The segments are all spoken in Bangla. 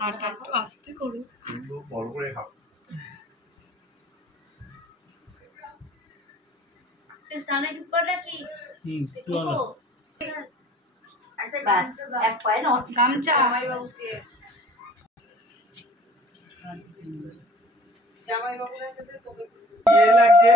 হাঁটা একটু আস্তে করো, কিন্তু বড় করে খাও। স্নানে ঢুকবাটা কি চলো বাস এক পায়ে না গামছা জামাইবাবুকে জামাইবাবুর কাছে তোকে ইয়ে লাগছে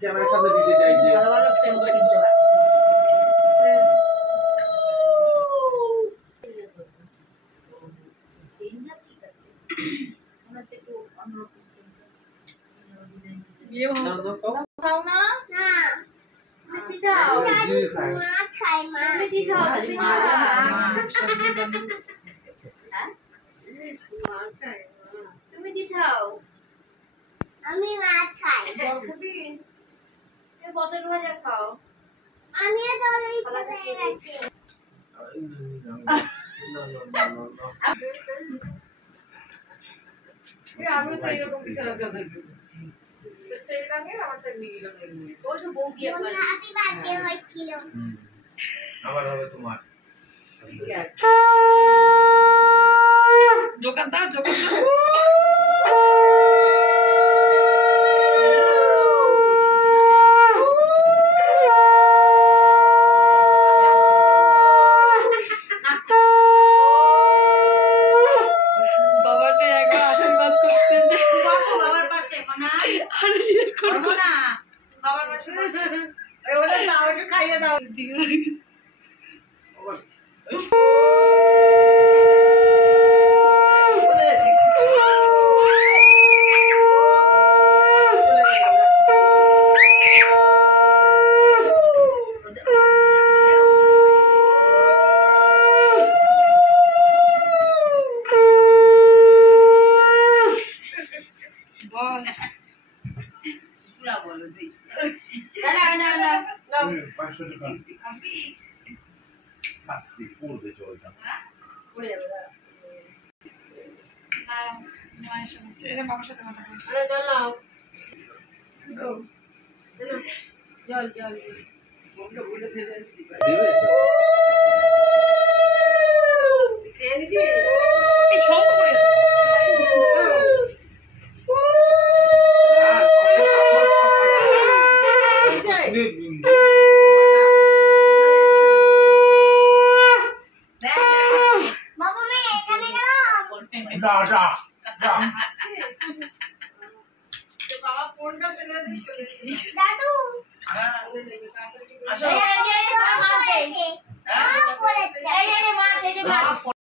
ক্যামেরার সামনে দিতে চাইছে। ভালো ভালো ফ্রেম করে কিনতে পারছি খাও না মিষ্টি খাও মাছ খাই মা মিষ্টি খাও তুমি কি খাও আমি মাছ খাই পটল ভাজা খাও আমি তো এই খেয়ে গেছি আমি তো এরকম কিছু না যাদের দিচ্ছি সেটা এরকমই আমারটা নীল রঙের ওই তো বউ দিয়ে করে হ্যাপি বার্থডে হচ্ছিল আবার হবে তোমার ঠিক আছে দোকানদার বাবা সে একবার আশীর্বাদ করতেছে বাবার পাশে না আরে ইয়ে করবো না বাবার পাশে ওটা না ওটা খাইয়ে দাও বল পুরা বলো দিচ্ছি না 500 টাকা আস্তে পড়বে জলটা পড়ে যাবে হ্যাঁ মায়ের সাথে এরা বাবার সাথে কথা বলছে আরে জল নাও জল বলটা বলটা ফেলে আসছি দেবে খেয়ে নিছি এই সব করে বাবা মে এখানে গেলাম বাবা ফোনটা ফেলে দিয়েছে দাদু আসো